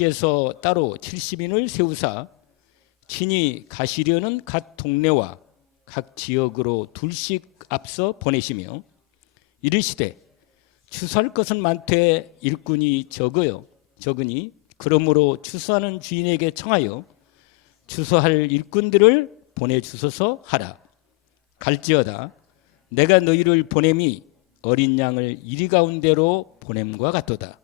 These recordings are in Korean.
께서 따로 70인을 세우사 친히 가시려는 각 동네와 각 지역으로 둘씩 앞서 보내시며 이르시되 추수할 것은 많되 일꾼이 적으니 그러므로 추수하는 주인에게 청하여 추수할 일꾼들을 보내주소서 하라. 갈지어다 내가 너희를 보냄이 어린 양을 이리 가운데로 보냄과 같도다.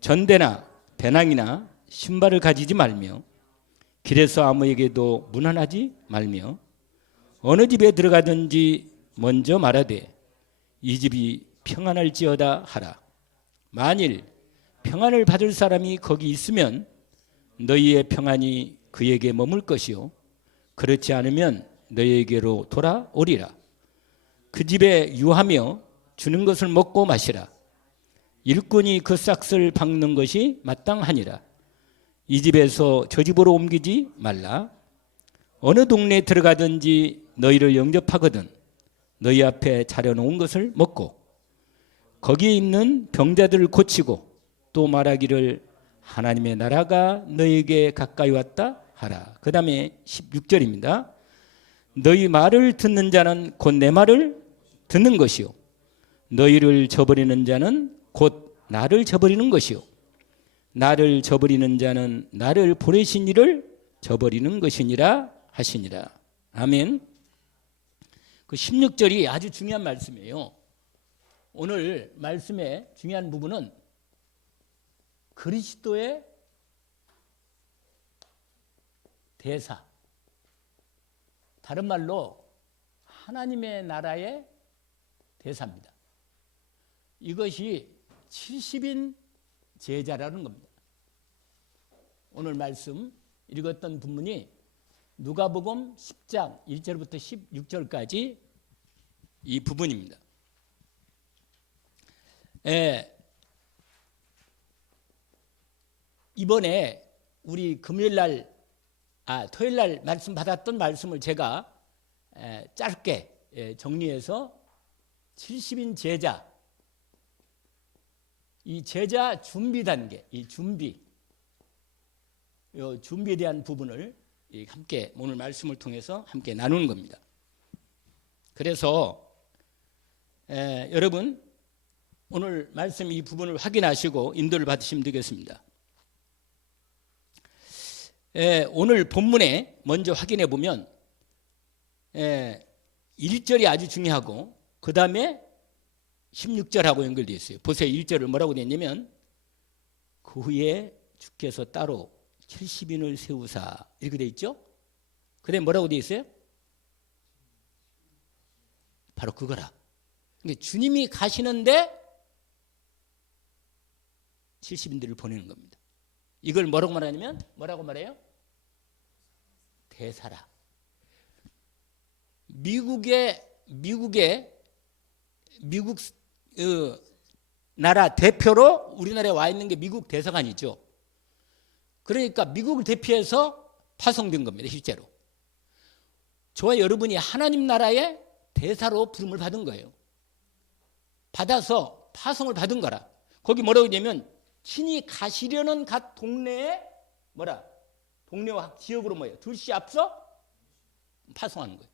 전대나 배낭이나 신발을 가지지 말며 길에서 아무에게도 문안하지 말며 어느 집에 들어가든지 먼저 말하되 이 집이 평안할지어다 하라. 만일 평안을 받을 사람이 거기 있으면 너희의 평안이 그에게 머물 것이요 그렇지 않으면 너희에게로 돌아오리라. 그 집에 유하며 주는 것을 먹고 마시라. 일꾼이 그 싹을 박는 것이 마땅하니라. 이 집에서 저 집으로 옮기지 말라. 어느 동네에 들어가든지 너희를 영접하거든 너희 앞에 차려놓은 것을 먹고 거기에 있는 병자들을 고치고 또 말하기를 하나님의 나라가 너희에게 가까이 왔다 하라. 그 다음에 16절입니다. 너희 말을 듣는 자는 곧 내 말을 듣는 것이요 너희를 저버리는 자는 곧 나를 저버리는 것이요 나를 저버리는 자는 나를 보내신 이를 저버리는 것이니라 하시니라. 아멘. 그 16절이 아주 중요한 말씀이에요. 오늘 말씀의 중요한 부분은 그리스도의 대사, 다른 말로 하나님의 나라의 대사입니다. 이것이 70인 제자라는 겁니다. 오늘 말씀 읽었던 본문이 누가복음 10장 1절부터 16절까지 이 부분입니다. 이번에 우리 토요일 날 말씀 받았던 말씀을 제가 짧게 정리해서 70인 제자, 이 제자 준비 단계, 이 준비에 대한 부분을 함께 오늘 말씀을 통해서 함께 나누는 겁니다. 그래서 여러분 오늘 말씀 이 부분을 확인하시고 인도를 받으시면 되겠습니다. 오늘 본문에 먼저 확인해 보면 1절이 아주 중요하고 그 다음에 16절하고 연결되어 있어요. 보세요. 1절을 뭐라고 되어 있냐면 그 후에 주께서 따로 70인을 세우사 이렇게 되어 있죠. 그 다음에 뭐라고 되어 있어요? 바로 그거라. 그러니까 주님이 가시는데 70인들을 보내는 겁니다. 이걸 뭐라고 말하냐면 뭐라고 말해요? 대사라. 미국 나라 대표로 우리나라에 와 있는 게 미국 대사관이죠. 그러니까 미국을 대표해서 파송된 겁니다. 실제로 저와 여러분이 하나님 나라의 대사로 부름을 받은 거예요. 받아서 파송을 받은 거라. 거기 뭐라고 했냐면 친히 가시려는 각 동네에 동네와 지역으로 둘씩 앞서 파송하는 거예요.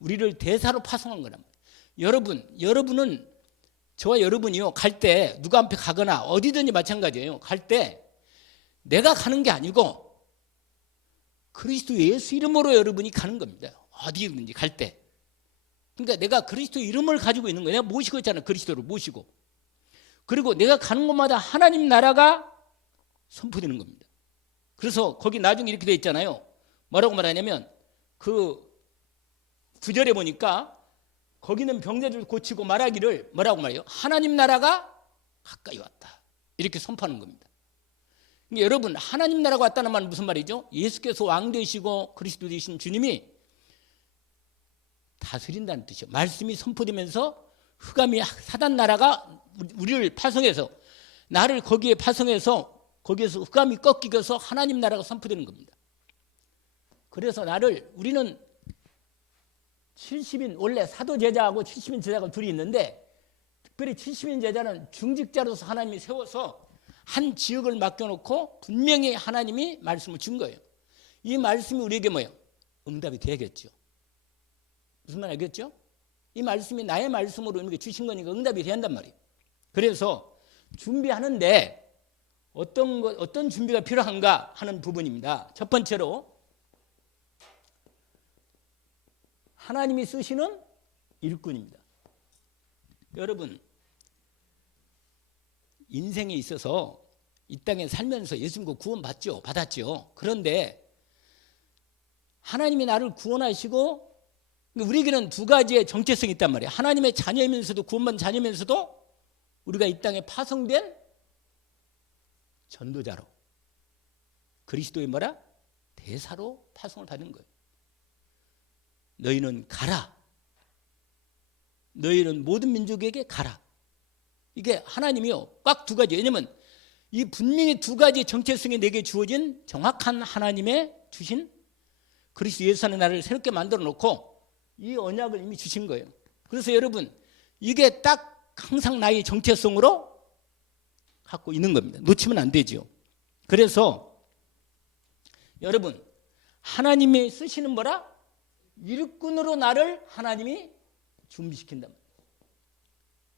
우리를 대사로 파송한 거란 말이에요. 여러분은 저와 여러분이요 갈 때 누가 앞에 가거나 어디든지 마찬가지예요. 갈 때 내가 가는 게 아니고 그리스도 예수 이름으로 여러분이 가는 겁니다. 어디든지 갈 때. 그러니까 내가 그리스도 이름을 가지고 있는 거예요. 내가 모시고 있잖아요. 그리스도를 모시고. 그리고 내가 가는 곳마다 하나님 나라가 선포되는 겁니다. 그래서 거기 나중에 이렇게 돼 있잖아요. 뭐라고 말하냐면 그 9절에 보니까 거기는 병자들 고치고 말하기를 뭐라고 말해요? 하나님 나라가 가까이 왔다. 이렇게 선포하는 겁니다. 그러니까 여러분 하나님 나라가 왔다는 말은 무슨 말이죠? 예수께서 왕 되시고 그리스도 되신 주님이 다스린다는 뜻이에요. 말씀이 선포되면서 흑암이 사단 나라가 우리를 파송해서 나를 거기에 파송해서 거기에서 흑암이 꺾이면서 하나님 나라가 선포되는 겁니다. 그래서 우리는 70인 원래 사도 제자하고 70인 제자가 둘이 있는데 특별히 70인 제자는 중직자로서 하나님이 세워서 한 지역을 맡겨놓고 분명히 하나님이 말씀을 준 거예요. 이 말씀이 우리에게 뭐예요? 응답이 돼야겠죠. 무슨 말 알겠죠? 이 말씀이 나의 말씀으로 우리에게 주신 거니까 응답이 돼야 한단 말이에요. 그래서 준비하는데 어떤 준비가 필요한가 하는 부분입니다. 첫 번째로 하나님이 쓰시는 일꾼입니다. 여러분, 인생에 있어서 이 땅에 살면서 예수님과 구원받죠. 받았죠. 그런데 하나님이 나를 구원하시고 우리에게는 두 가지의 정체성이 있단 말이에요. 하나님의 자녀이면서도 구원받은 자녀이면서도 우리가 이 땅에 파송된 전도자로 그리스도의 뭐라? 대사로 파송을 받은 거예요. 너희는 가라. 너희는 모든 민족에게 가라. 이게 하나님이요. 꽉 두 가지. 왜냐하면 이 분명히 두 가지 정체성이 내게 주어진 정확한 하나님의 주신 그리스도 예수 안에 나를 새롭게 만들어 놓고 이 언약을 이미 주신 거예요. 그래서 여러분 이게 딱 항상 나의 정체성으로 갖고 있는 겁니다. 놓치면 안 되죠. 그래서 여러분 하나님이 쓰시는 뭐라? 일꾼으로 나를 하나님이 준비시킨단 말이에요.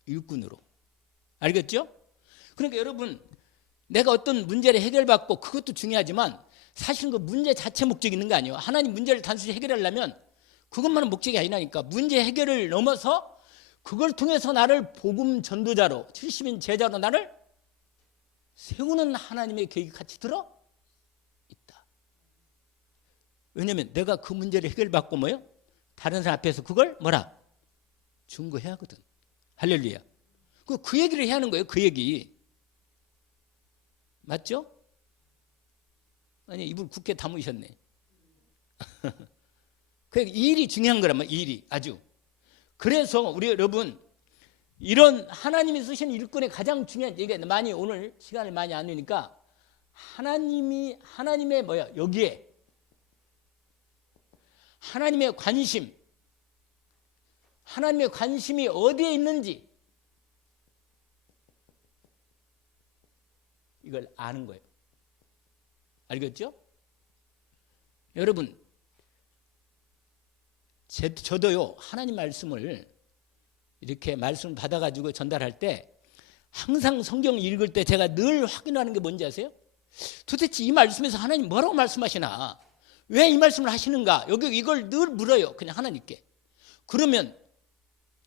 일꾼으로. 알겠죠? 그러니까 여러분 내가 어떤 문제를 해결받고 그것도 중요하지만 사실은 그 문제 자체 목적이 있는 거 아니에요. 하나님 문제를 단순히 해결하려면 그것만은 목적이 아니라니까. 문제 해결을 넘어서 그걸 통해서 나를 복음 전도자로 70인 제자로 나를 세우는 하나님의 계획이 같이 들어 있다. 왜냐하면 내가 그 문제를 해결받고 뭐예요? 다른 사람 앞에서 그걸 뭐라? 증거해야 하거든. 할렐루야. 그 얘기를 해야 하는 거예요. 그 얘기. 맞죠? 아니 이분 굳게 담으셨네. 그 일이 중요한 거란 말이에요. 일이 아주. 그래서 우리 여러분 이런 하나님이 쓰신 일꾼의 가장 중요한 이게 많이 오늘 시간을 많이 안 내니까 하나님의 뭐야 여기에 하나님의 관심이 어디에 있는지 이걸 아는 거예요. 알겠죠? 여러분 저도요 하나님 말씀을 이렇게 말씀을 받아가지고 전달할 때 항상 성경 읽을 때 제가 늘 확인하는 게 뭔지 아세요? 도대체 이 말씀에서 하나님 뭐라고 말씀하시나? 왜 이 말씀을 하시는가? 여기 이걸 늘 물어요. 그냥 하나님께. 그러면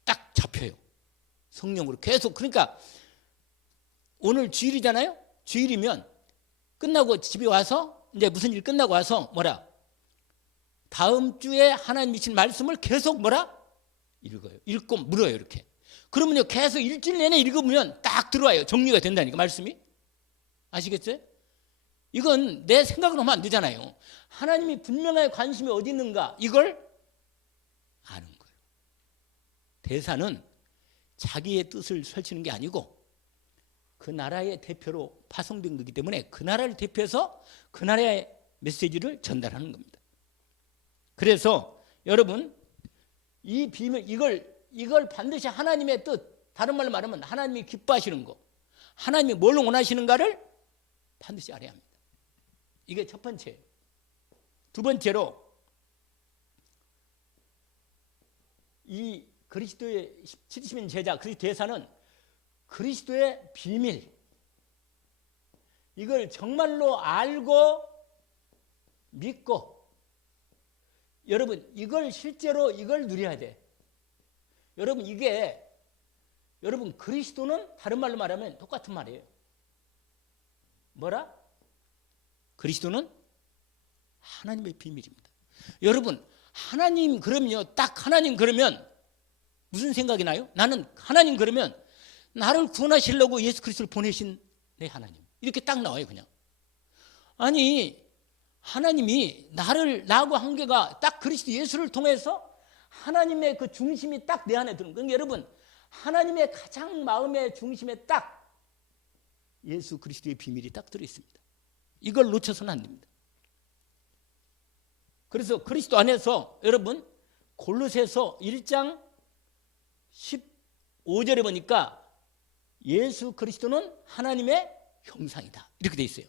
딱 잡혀요. 성령으로 계속. 그러니까 오늘 주일이잖아요. 주일이면 끝나고 집에 와서 이제 무슨 일 끝나고 와서 뭐라? 다음 주에 하나님 주신 말씀을 계속 뭐라? 읽어요. 읽고 물어요. 이렇게. 그러면요 계속 일주일 내내 읽으면 딱 들어와요. 정리가 된다니까 말씀이. 아시겠어요? 이건 내 생각으로 하면 안 되잖아요. 하나님이 분명하게 관심이 어디 있는가 이걸 아는 거예요. 대사는 자기의 뜻을 설치는 게 아니고 그 나라의 대표로 파송된 거기 때문에 그 나라를 대표해서 그 나라의 메시지를 전달하는 겁니다. 그래서 여러분 이 비밀 이걸 반드시 하나님의 뜻, 다른 말로 말하면 하나님이 기뻐하시는 거, 하나님이 뭘 원하시는가를 반드시 알아야 합니다. 이게 첫 번째예요. 두 번째로 이 그리스도의 70인 제자 그리스도 대사는 그리스도의 비밀 이걸 정말로 알고 믿고 여러분 이걸 실제로 이걸 누려야 돼. 여러분 이게 여러분 그리스도는 다른 말로 말하면 똑같은 말이에요. 뭐라? 그리스도는 하나님의 비밀입니다. 여러분 하나님 그러면요 딱 하나님 그러면 무슨 생각이 나요? 나는 하나님 그러면 나를 구원하시려고 예수 그리스도를 보내신 내 하나님 이렇게 딱 나와요. 그냥 아니 하나님이 나하고 한계가 딱 그리스도 예수를 통해서 하나님의 그 중심이 딱 내 안에 드는 거예요. 그러니까 여러분 하나님의 가장 마음의 중심에 딱 예수 그리스도의 비밀이 딱 들어있습니다. 이걸 놓쳐서는 안 됩니다. 그래서 그리스도 안에서 여러분 골로새서 1장 15절에 보니까 예수 그리스도는 하나님의 형상이다. 이렇게 돼 있어요.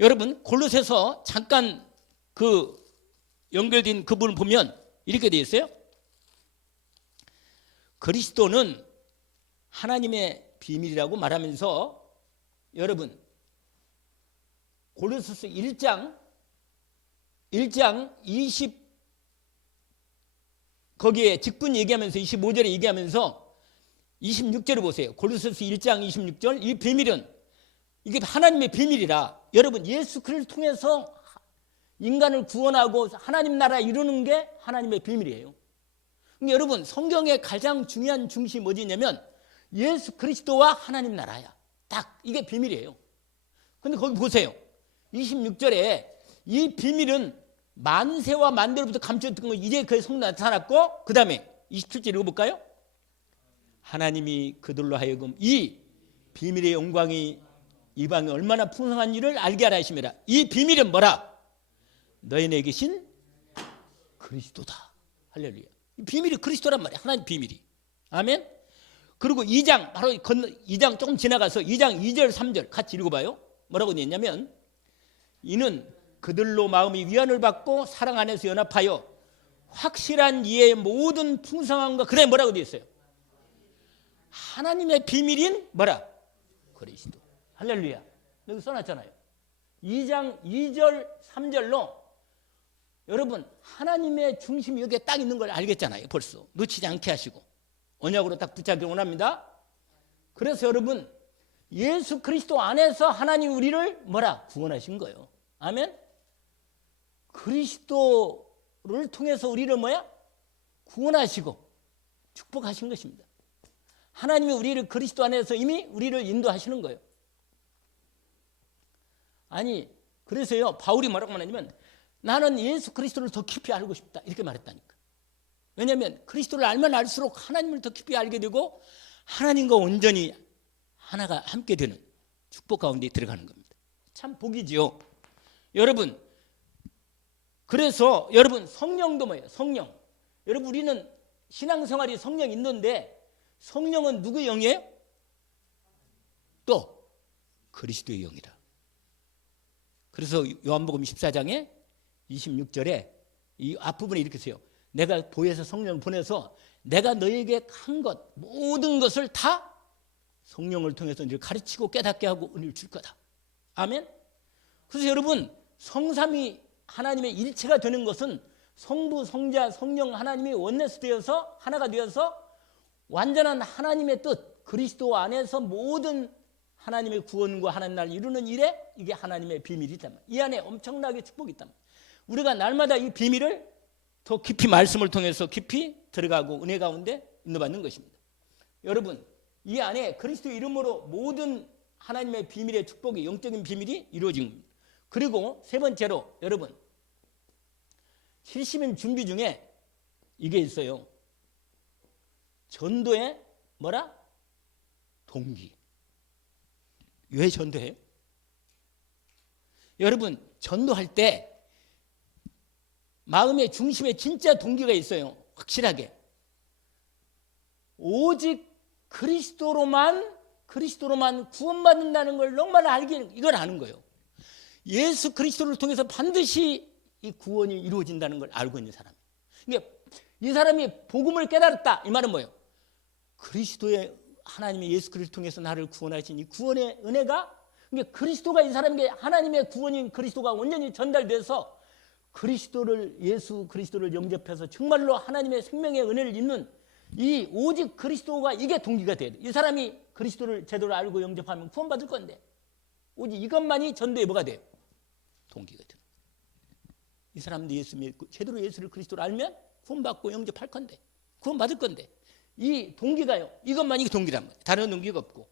여러분 골로새서 잠깐 그 연결된 그 부분을 보면 이렇게 돼 있어요. 그리스도는 하나님의 비밀이라고 말하면서 여러분 골로새서 1장 20 거기에 직분 얘기하면서 25절에 얘기하면서 26절을 보세요. 골로새서 1장 26절 이 비밀은 이게 하나님의 비밀이라 여러분 예수 그리스도를 통해서 인간을 구원하고 하나님 나라 이루는 게 하나님의 비밀이에요. 그러니까 여러분 성경의 가장 중요한 중심이 뭐냐면 예수 그리스도와 하나님 나라야. 딱 이게 비밀이에요. 그런데 거기 보세요. 26절에 이 비밀은 만세와 만대로부터 감춰졌던 거 이제 그의 성도 나타났고 그 다음에 27절 읽어볼까요? 하나님이 그들로 하여금 이 비밀의 영광이 이방에 얼마나 풍성한 일을 알게 하라 하심이라. 이 비밀은 뭐라? 너희에게 계신 그리스도다. 할렐루야. 이 비밀이 그리스도란 말이야. 하나님 비밀이. 아멘. 그리고 2장 바로 2장 조금 지나가서 2장 2절 3절 같이 읽어봐요. 뭐라고 했냐면 이는 그들로 마음이 위안을 받고 사랑 안에서 연합하여 확실한 이해의 모든 풍성함과 그래 뭐라고 되어 있어요? 하나님의 비밀인 뭐라? 그리스도. 할렐루야. 여기 써놨잖아요. 2장 2절 3절로 여러분 하나님의 중심이 여기에 딱 있는 걸 알겠잖아요. 벌써 놓치지 않게 하시고 언약으로 딱 붙잡기 원합니다. 그래서 여러분 예수 그리스도 안에서 하나님 우리를 뭐라? 구원하신 거예요. 아멘. 그리스도를 통해서 우리를 뭐야? 구원하시고 축복하신 것입니다. 하나님이 우리를 그리스도 안에서 이미 우리를 인도하시는 거예요. 아니 그래서요 바울이 뭐라고 말하냐면 나는 예수 그리스도를 더 깊이 알고 싶다 이렇게 말했다니까. 왜냐하면 그리스도를 알면 알수록 하나님을 더 깊이 알게 되고 하나님과 온전히 하나가 함께 되는 축복 가운데 들어가는 겁니다. 참 복이지요. 여러분 그래서 여러분 성령도 뭐예요? 성령. 여러분 우리는 신앙생활이 성령 있는데 성령은 누구의 영이에요? 또 그리스도의 영이라. 그래서 요한복음 14장에 26절에 이 앞부분에 이렇게 써요. 내가 보혜사 성령을 보내서 내가 너에게 한 것 모든 것을 다 성령을 통해서 너를 가르치고 깨닫게 하고 은혜를 줄 거다. 아멘. 그래서 여러분 성삼위 하나님의 일체가 되는 것은 성부 성자 성령 하나님이 원내스 되어서 하나가 되어서 완전한 하나님의 뜻 그리스도 안에서 모든 하나님의 구원과 하나님 나라를 이루는 일에 이게 하나님의 비밀이 있단 말이에요. 이 안에 엄청나게 축복이 있단 말이에요. 우리가 날마다 이 비밀을 더 깊이 말씀을 통해서 깊이 들어가고 은혜 가운데 인도받는 것입니다. 여러분 이 안에 그리스도 이름으로 모든 하나님의 비밀의 축복이 영적인 비밀이 이루어진 겁니다. 그리고 세 번째로 여러분 70인 준비 중에 이게 있어요. 전도의 뭐라? 동기. 왜 전도해요? 여러분 전도할 때 마음의 중심에 진짜 동기가 있어요. 확실하게. 오직 그리스도로만 구원받는다는 걸 너무나 알게 이걸 아는 거예요. 예수 그리스도를 통해서 반드시 이 구원이 이루어진다는 걸 알고 있는 사람. 그러니까 이 사람이 복음을 깨달았다. 이 말은 뭐예요? 그리스도의 하나님의 예수 그리스도를 통해서 나를 구원하신 이 구원의 은혜가 그러니까 그리스도가 이 사람에게 하나님의 구원인 그리스도가 온전히 전달돼서 그리스도를 예수 그리스도를 영접해서 정말로 하나님의 생명의 은혜를 입는 이 오직 그리스도가 이게 동기가 돼야 돼. 이 사람이 그리스도를 제대로 알고 영접하면 구원받을 건데 오직 이것만이 전도에 뭐가 돼요? 동기가 돼요. 이 사람도 예수 믿고 제대로 예수를 그리스도를 알면 구원받고 영접할 건데 구원받을 건데 이 동기가요. 이것만 이게 동기란 말이에요. 다른 동기가 없고.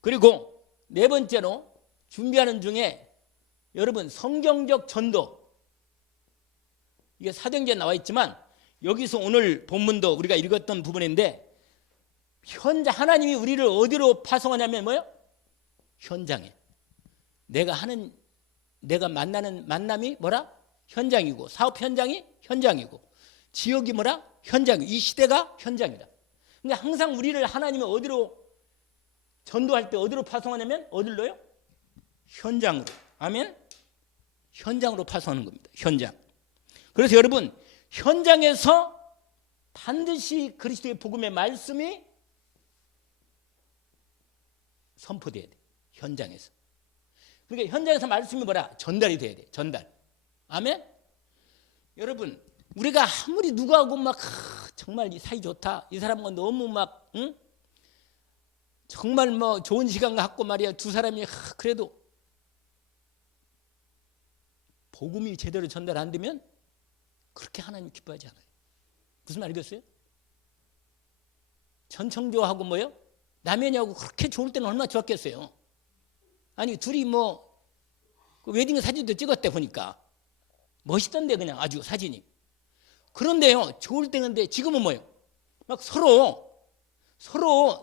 그리고 네 번째로 준비하는 중에 여러분 성경적 전도 이게 사도행전에 나와 있지만 여기서 오늘 본문도 우리가 읽었던 부분인데 현장 하나님이 우리를 어디로 파송하냐면 뭐예요? 현장에. 내가 만나는 만남이 뭐라? 현장이고 사업 현장이 현장이고 지역이 뭐라? 현장이고 이 시대가 현장이다. 그러니까 항상 우리를 하나님이 어디로 전도할 때 어디로 파송하냐면 어디로요? 현장으로. 아멘. 현장으로 파송하는 겁니다. 현장. 그래서 여러분 현장에서 반드시 그리스도의 복음의 말씀이 선포돼야 돼. 현장에서. 그러니까 현장에서 말씀이 뭐라? 전달이 돼야 돼. 전달. 아멘. 여러분 우리가 아무리 누구하고 막 정말 이 사이 좋다. 이 사람과 너무 막 응? 정말 뭐 좋은 시간 갖고 말이야. 두 사람이 그래도 복음이 제대로 전달 안 되면 그렇게 하나님 기뻐하지 않아요. 무슨 말이겠어요? 전청조하고 뭐요? 남편이하고 그렇게 좋을 때는 얼마나 좋았겠어요. 아니 둘이 뭐 그 웨딩 사진도 찍었대 보니까 멋있던데 그냥 아주 사진이. 그런데요 좋을 때인데 지금은 뭐요? 막 서로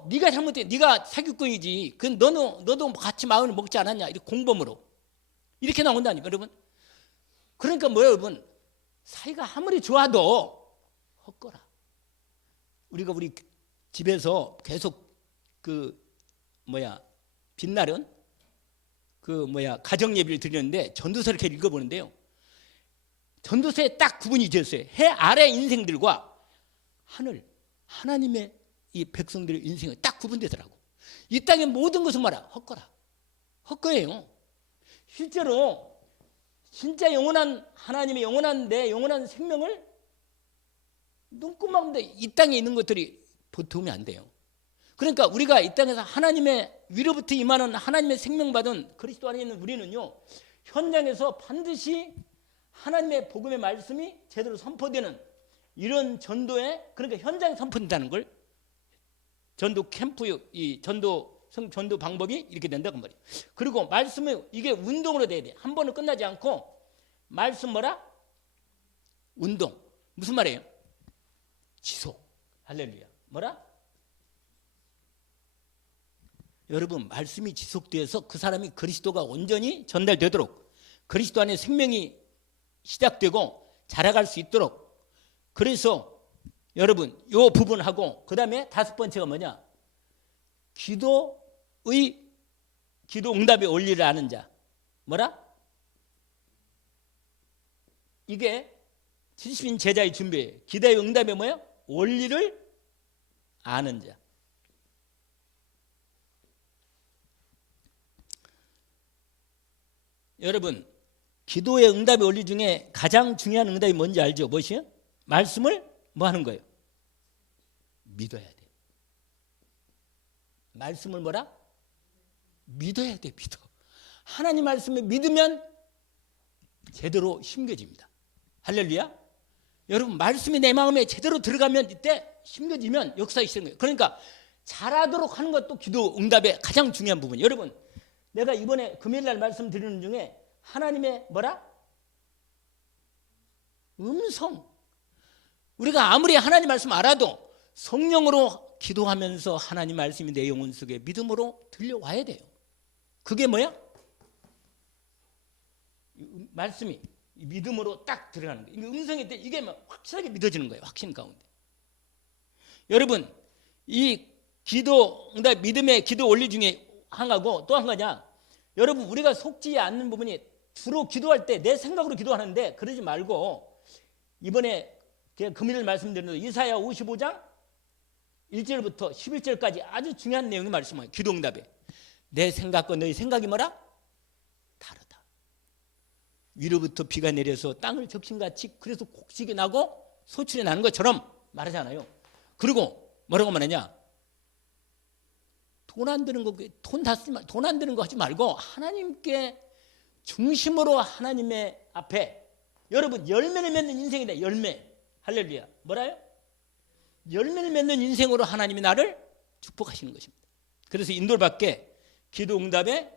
네가 잘못해. 네가 사기꾼이지. 그 너도 같이 마음을 먹지 않았냐? 이렇게 공범으로 이렇게 나온다니까 여러분. 그러니까 뭐예요 여러분? 사이가 아무리 좋아도 헛거라. 우리가 우리 집에서 계속 빛나는 가정 예비를 드리는데 전도서를 이렇게 읽어보는데요. 전도서에 딱 구분이 되었어요. 해 아래 인생들과 하나님의 이 백성들의 인생이 딱 구분되더라고. 이 땅의 모든 것은 말아 헛거라. 헛거예요. 실제로 진짜 영원한 하나님의 영원한 내 영원한 생명을 눈꼽만데 이 땅에 있는 것들이 보통이 안 돼요. 그러니까 우리가 이 땅에서 하나님의 위로부터 임하는 하나님의 생명 받은 그리스도 안에 있는 우리는요 현장에서 반드시 하나님의 복음의 말씀이 제대로 선포되는 이런 전도에 그러니까 현장에 선포된다는 걸 전도 캠프 이 전도 방법이 이렇게 된다고 말이에요. 그리고 말씀이 이게 운동으로 돼야 돼. 한 번은 끝나지 않고 말씀 뭐라? 운동. 무슨 말이에요? 지속. 할렐루야. 뭐라? 여러분 말씀이 지속돼서 그 사람이 그리스도가 온전히 전달되도록 그리스도 안에 생명이 시작되고 자라갈 수 있도록 그래서 여러분 요 부분하고 그 다음에 다섯 번째가 뭐냐? 기도 응답의 원리를 아는 자. 뭐라? 이게 70인 제자의 준비예요. 기도의 응답의 뭐예요? 원리를 아는 자. 여러분 기도의 응답의 원리 중에 가장 중요한 응답이 뭔지 알죠? 무엇이요? 말씀을 뭐 하는 거예요? 믿어야 돼. 말씀을 뭐라? 믿어야 돼. 믿어. 하나님 말씀을 믿으면 제대로 심겨집니다. 할렐루야. 여러분 말씀이 내 마음에 제대로 들어가면 이때 심겨지면 역사가 시작하는 거예요. 그러니까 잘하도록 하는 것도 기도 응답의 가장 중요한 부분이에요. 여러분 내가 이번에 금요일날 말씀드리는 중에 하나님의 뭐라? 음성. 우리가 아무리 하나님 말씀 알아도 성령으로 기도하면서 하나님 말씀이 내 영혼 속에 믿음으로 들려와야 돼요. 그게 뭐야? 말씀이 믿음으로 딱 들어가는 거예요. 음성이 이게 확실하게 믿어지는 거예요. 확신 가운데. 여러분 이 기도 응답 믿음의 기도 원리 중에 하나고 또 한 가지냐? 여러분 우리가 속지 않는 부분이 주로 기도할 때 내 생각으로 기도하는데 그러지 말고 이번에 금요일 말씀드린 이사야 55장 1절부터 11절까지 아주 중요한 내용이 말씀해요. 기도 응답에 내 생각과 너희 생각이 뭐라? 다르다. 위로부터 비가 내려서 땅을 적신같이 그래서 곡식이 나고 소출이 나는 것처럼 말하잖아요. 그리고 뭐라고 말하냐? 돈 안 드는 돈 안 드는 거 하지 말고 하나님께 중심으로 하나님의 앞에 여러분 열매를 맺는 인생이다. 열매. 할렐루야. 뭐라요? 열매를 맺는 인생으로 하나님이 나를 축복하시는 것입니다. 그래서 인도를 받게 기도 응답의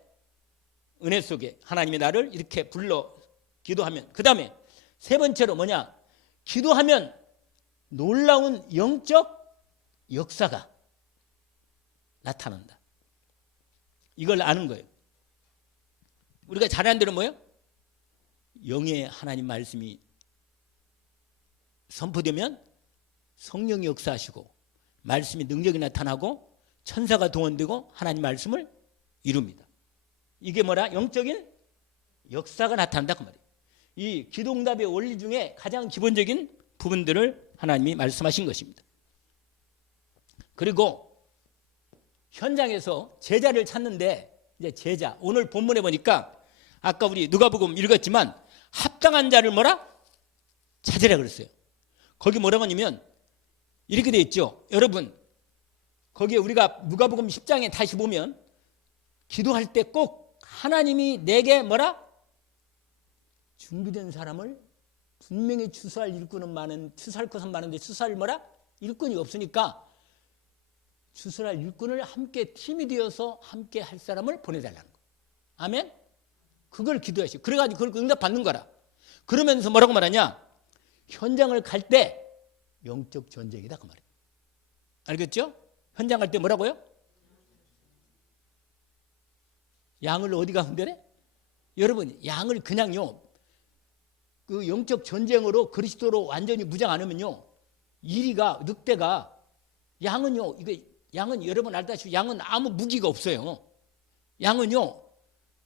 은혜 속에 하나님이 나를 이렇게 불러 기도하면 그 다음에 세 번째로 뭐냐? 기도하면 놀라운 영적 역사가 나타난다. 이걸 아는 거예요. 우리가 잘 아는 대로 뭐예요? 영의 하나님 말씀이 선포되면 성령이 역사하시고 말씀이 능력이 나타나고 천사가 동원되고 하나님 말씀을 이룹니다. 이게 뭐라? 영적인 역사가 나타난다 그 말이에요. 이 기도응답의 원리 중에 가장 기본적인 부분들을 하나님이 말씀하신 것입니다. 그리고 현장에서 제자를 찾는데, 이제 제자, 오늘 본문에 보니까 아까 우리 누가복음 읽었지만 합당한 자를 뭐라? 찾으라 그랬어요. 거기 뭐라고 하냐면 이렇게 되어 있죠. 여러분, 거기에 우리가 누가복음 10장에 다시 보면 기도할 때 꼭 하나님이 내게 뭐라? 준비된 사람을, 분명히 추수할 일꾼은 많은, 추수할 것은 많은데 추수할 뭐라? 일꾼이 없으니까 추수할 일꾼을 함께 팀이 되어서 함께 할 사람을 보내달라는 거. 아멘? 그걸 기도하시고, 그래가지고 그걸 응답받는 거라. 그러면서 뭐라고 말하냐? 현장을 갈 때 영적 전쟁이다 그 말이에요. 알겠죠? 현장 갈 때 뭐라고요? 양을 어디가 흔들래? 여러분, 양을 그냥요, 그 영적 전쟁으로 그리스도로 완전히 무장 안 하면요, 이리가, 늑대가, 양은요, 이게, 양은 여러분 알다시피 양은 아무 무기가 없어요. 양은요,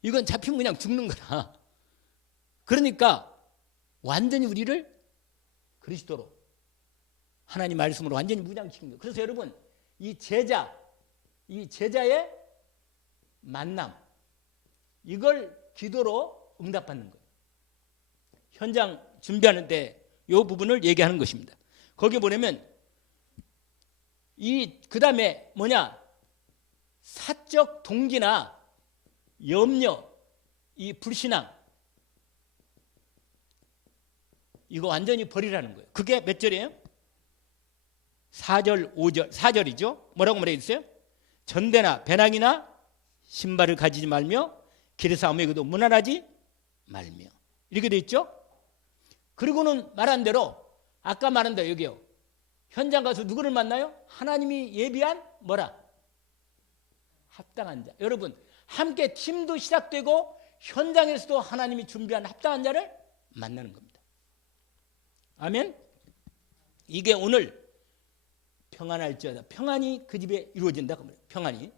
이건 잡히면 그냥 죽는 거라. 그러니까 완전히 우리를 그리스도로, 하나님 말씀으로 완전히 무장시킨 거예요. 그래서 여러분, 이 제자의 만남, 이걸 기도로 응답받는 거예요. 현장 준비하는 때 이 부분을 얘기하는 것입니다. 거기 보려면 그 다음에 뭐냐? 사적 동기나 염려, 이 불신앙, 이거 완전히 버리라는 거예요. 그게 몇 절이에요? 4절, 5절, 4절이죠. 뭐라고 말해 있어요? 전대나 배낭이나 신발을 가지지 말며 길에서 아무에게도 무난하지 말며, 이렇게 돼 있죠. 그리고는 말한 대로, 아까 말한 대로 여기요, 현장 가서 누구를 만나요? 하나님이 예비한 뭐라? 합당한 자. 여러분, 함께 팀도 시작되고 현장에서도 하나님이 준비한 합당한 자를 만나는 겁니다. 아멘. 이게 오늘 평안할지어다, 평안이 그 집에 이루어진다. 평안이,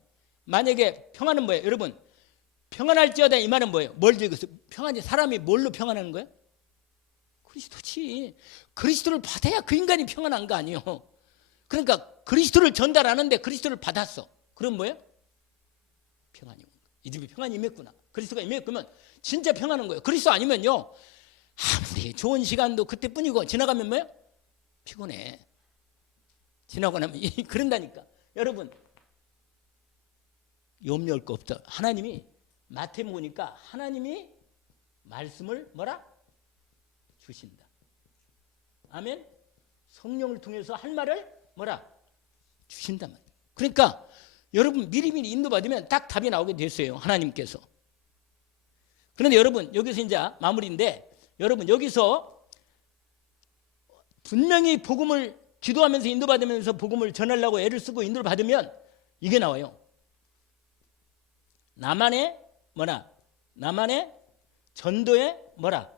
만약에 평안은 뭐예요? 여러분, 평안할지어다 이 말은 뭐예요? 뭘 적었어요? 평안이, 사람이 뭘로 평안하는 거예요? 그리스도지. 그리스도를 받아야 그 인간이 평안한 거 아니에요. 그러니까 그리스도를 전달하는데 그리스도를 받았어. 그럼 뭐예요? 평안이 온 거예요. 이 집에 평안이 임했구나. 그리스도가 임했으면 진짜 평안한 거예요. 그리스도 아니면요, 아무리 좋은 시간도 그때뿐이고 지나가면 뭐예요? 피곤해. 지나고 나면 그런다니까. 여러분, 염려할 거 없다. 하나님이, 마태복음 보니까 하나님이 말씀을 뭐라? 주신다. 아멘. 성령을 통해서 할 말을 뭐라? 주신단 말이에요. 그러니까 여러분, 미리미리 인도받으면 딱 답이 나오게 됐어요, 하나님께서. 그런데 여러분, 여기서 이제 마무리인데, 여러분 여기서 분명히 복음을 기도하면서 인도받으면서 복음을 전하려고 애를 쓰고 인도를 받으면 이게 나와요. 나만의 뭐라? 나만의 전도의 뭐라?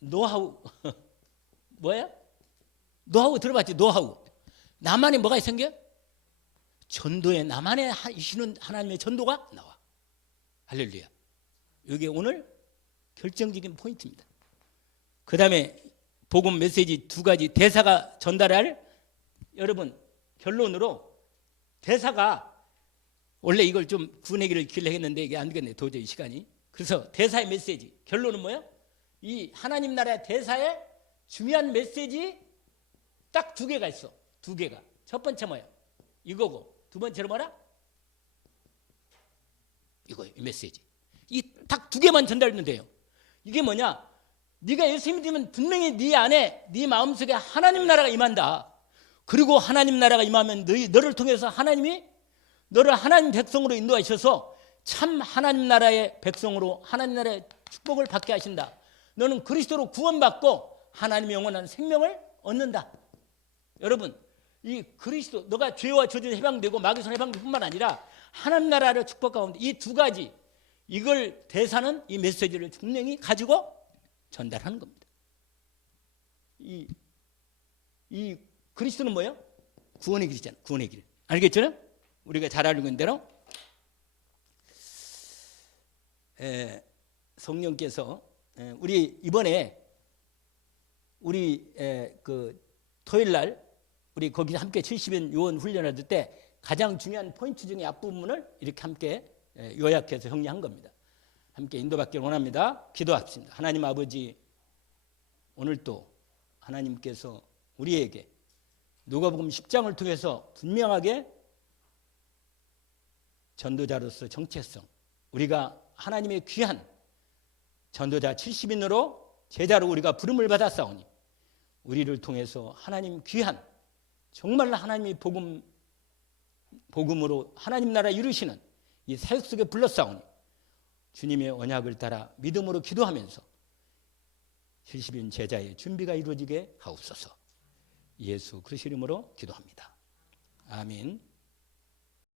노하우. 뭐야? 노하우 들어봤지? 노하우. 나만의 뭐가 생겨? 전도에 나만의 이시는 하나님의 전도가 나와. 할렐루야. 이게 오늘 결정적인 포인트입니다. 그 다음에 복음 메시지 두 가지, 대사가 전달할, 여러분 결론으로, 대사가 원래 이걸 좀 구내기를 길게 했는데 이게 안 되겠네, 도저히 시간이. 그래서 대사의 메시지, 결론은 뭐예요? 이 하나님 나라의 대사의 중요한 메시지 딱 두 개가 있어. 두 개가. 첫 번째 뭐예요? 이거고, 두 번째로 뭐라? 이거예요, 이 메시지. 이 딱 두 개만 전달하면 돼요. 이게 뭐냐? 네가 예수 믿으면 분명히 네 안에, 네 마음속에 하나님 나라가 임한다. 그리고 하나님 나라가 임하면 너를 통해서 하나님이 너를 하나님 백성으로 인도하셔서 참 하나님 나라의 백성으로 하나님 나라의 축복을 받게 하신다. 너는 그리스도로 구원받고 하나님의 영원한 생명을 얻는다. 여러분, 이 그리스도, 너가 죄와 저주에 해방되고 마귀에서 해방될 뿐만 아니라 하나님 나라를 축복 가운데 이 두 가지, 이걸 대사는 이 메시지를 분명히 가지고 전달하는 겁니다. 이 그리스도는 뭐예요? 구원의 길이잖아요. 구원의 길. 알겠죠? 우리가 잘 알고 있는 대로 성령께서 우리 이번에 우리 그 토요일 날 우리 거기 함께 70인 요원 훈련할 때 가장 중요한 포인트 중에 앞부분을 이렇게 함께 요약해서 정리한 겁니다. 함께 인도받기를 원합니다. 기도합시다. 하나님 아버지, 오늘도 하나님께서 우리에게 누가복음 10장을 통해서 분명하게 전도자로서 정체성, 우리가 하나님의 귀한 전도자 70인으로 제자로 우리가 부름을 받았사오니 우리를 통해서 하나님 귀한 정말 하나님의 복음으로 하나님 나라 이루시는 이 사역 속에 불렀사오니 주님의 언약을 따라 믿음으로 기도하면서 70인 제자의 준비가 이루어지게 하옵소서. 예수 그리스도 이름으로 기도합니다. 아멘.